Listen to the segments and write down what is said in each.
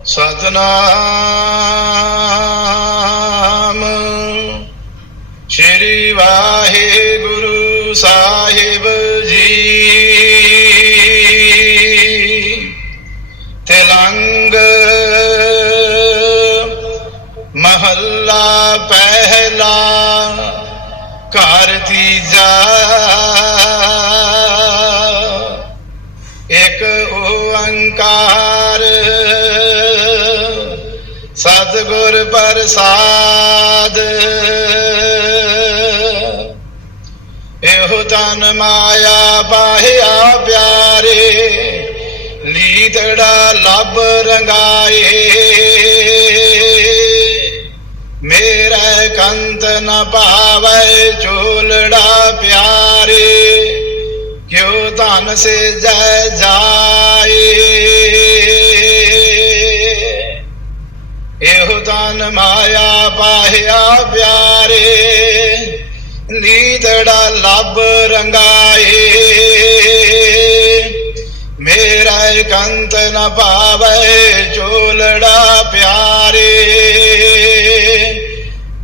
ਸਤਨਾਮ। ਸ਼੍ਰੀ ਵਾਹਿਗੁਰੂ ਸਾਹਿਬ ਜੀ। ਤਿਲੰਗ ਮਹੱਲਾ ਪਹਿਲਾ ਘਰ ਤੀਜਾ। ਇੱਕ ਓੰਕਾਰ ਪ੍ਰਸਾਦ ਇਹੋ ਤਨ ਮਾਇਆ ਬਾਹਿਆ ਪਿਆਰੇ ਲੀਤੜਾ ਲੱਭ ਰੰਗਾਏ ਮੇਰਾ ਕੰਤ ਨ ਭਾਵੈ ਚੋਲੜਾ ਪਿਆਰੇ ਕਿਉ ਧਨ ਸੇ ਜੈ ਜਾਏ ਇਹੋ ਮਾਇਆ ਪਾਹਿਆ ਪਿਆਰੇ ਲੀਦੜਾ ਲੱਭ ਰੰਗਾਏ। ਮੇਰਾ ਕੰਤ ਨ ਭਾਵੈ ਚੋਲੜਾ ਪਿਆਰੇ,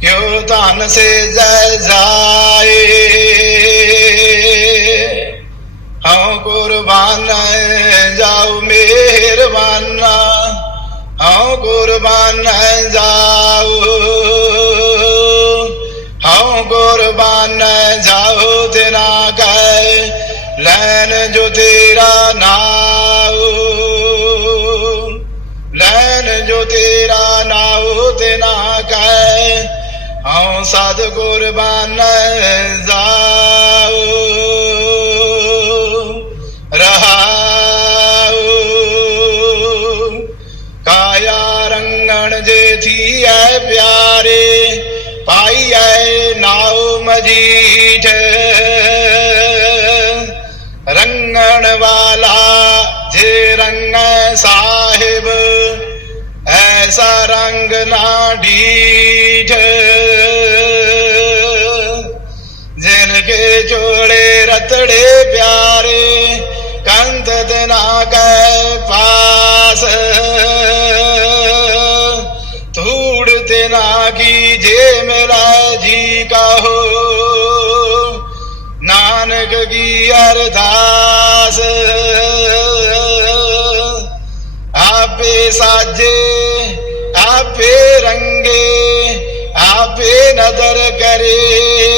ਕਿਉ ਧਨ ਸੇ ਜੈ ਜਾਏ? ਹਉ ਕੁਰਬਾਨ ਜਾਉ ਮਿਹਰਬਾਨਾ, ਹਉ ਕੁਰਬਾਨ ਜਾਉ ਹਉ ਸਦ ਕੁਰਬਾਨ ਜਾਉ ਰਹਾਉ ਕਾਇਆ ਰੰਗਣ ਜੇ ਥੀਐ ਪਿਆਰੇ ਪਾਈਐ ਨਾਉ ਮਜੀਠ। ਰੰਗਣ ਵਾਲਾ ਜੇ ਰੰਗ ਸਾਹਿਬ, ਐਸਾ ਰੰਗ ਨਾ ਢੀਠ। ਕੰਤ ਕੈ ਪਾਸ। ਧੂੜ ਤੇ ਨਾ ਕੀ ਜੇ ਮੇਰਾ ਜੀ ਕਹੋ। ਨਾਨਕ ਕੀ ਅਰਦਾਸ। ਆਪੇ ਸਾਜੇ, ਆਪੇ ਰੰਗੇ, ਆਪੇ ਨਦਰ ਕਰੇ।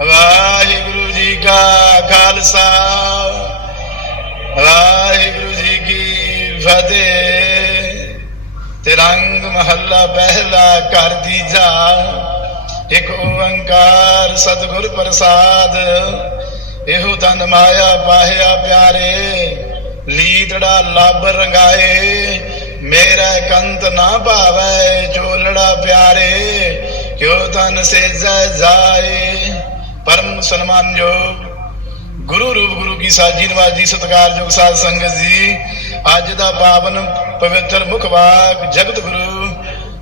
ਵਾਹਿਗੁਰੂ ਜੀ ਕਾ ਖਾਲਸਾ, ਵਾਹਿਗੁਰੂ ਜੀ ਕੀ ਫਤਿਹ। ਤਿਰੰਗ ਮਹੱਲਾ ਪਹਿਲਾ ਕਰ ਦੀਜਾ ਇੱਕ ਓੰਕਾਰ ਸਤਿਗੁਰ ਪ੍ਰਸਾਦ। ਇਹੋ ਤਨ ਮਾਇਆ ਪਾਹਿਆ ਪਿਆਰੇ ਲੀਤੜਾ ਲੱਭ ਰੰਗਾਏ। ਮੇਰਾ ਕੰਤ ਨਾ ਭਾਵੈ ਚੋਲੜਾ ਪਿਆਰੇ, ਕਿਉ ਤਨ ਸੇਜੈ ਜਾਏ। ਪਰਮ ਸਨਮਾਨਯੋਗ ਗੁਰੂ ਰੂਪ ਗੁਰੂ ਕੀ ਸਾਜੀ ਨਵਾਜੀ ਸਤਿਕਾਰਯੋਗ ਸਾਧ ਸੰਗਤ ਜੀ। ਅੱਜ ਦਾ ਪਾਵਨ ਪਵਿੱਤਰ ਮੁਖ ਜਗਤ ਗੁਰੂ।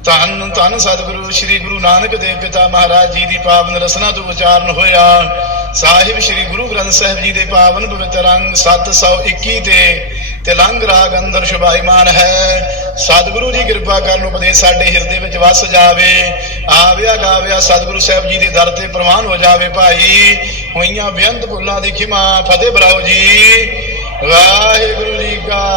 ਧੰਨ ਧੰਨ ਸਤਿਗੁਰੂ, ਸ੍ਰੀ ਗੁਰੂ ਨਾਨਕ ਦੇਵ ਪਿਤਾ ਮਹਾਰਾਜ ਜੀ ਦੀ ਪਾਵਨ ਰਸਨਾ ਤੋਂ ਉਚਾਰਨ ਹੋਇਆ। ਸਾਹਿਬ ਸ੍ਰੀ ਗੁਰੂ ਗ੍ਰੰਥ ਸਾਹਿਬ ਜੀ ਦੇ ਪਾਵਨ ਪਵਿੱਤਰ ਅੰਗ 721 ਤੇ ਤਿਲੰਗ ਰਾਗ ਅੰਦਰ ਸ਼ੁਭਾਈਮਾਨ ਹੈ। ਸਤਿਗੁਰੂ ਜੀ ਕਿਰਪਾ ਕਰਨ ਉਪਦੇਸ਼ ਸਾਡੇ ਹਿਰਦੇ ਵਿੱਚ ਵਸ ਜਾਵੇ। ਆਵਿਆ ਗਾਵਿਆ ਸਤਿਗੁਰੂ ਸਾਹਿਬ ਜੀ ਦੇ ਦਰ ਤੇ ਪ੍ਰਵਾਨ ਹੋ ਜਾਵੇ ਭਾਈ। ਹੋਈਆਂ ਬੇਅੰਤ ਭੁੱਲਾਂ ਦੀ ਖਿਮਾ। ਫਤਿਹ ਬਰਾਓ ਜੀ। ਵਾਹਿਗੁਰੂ ਜੀ ਕਾ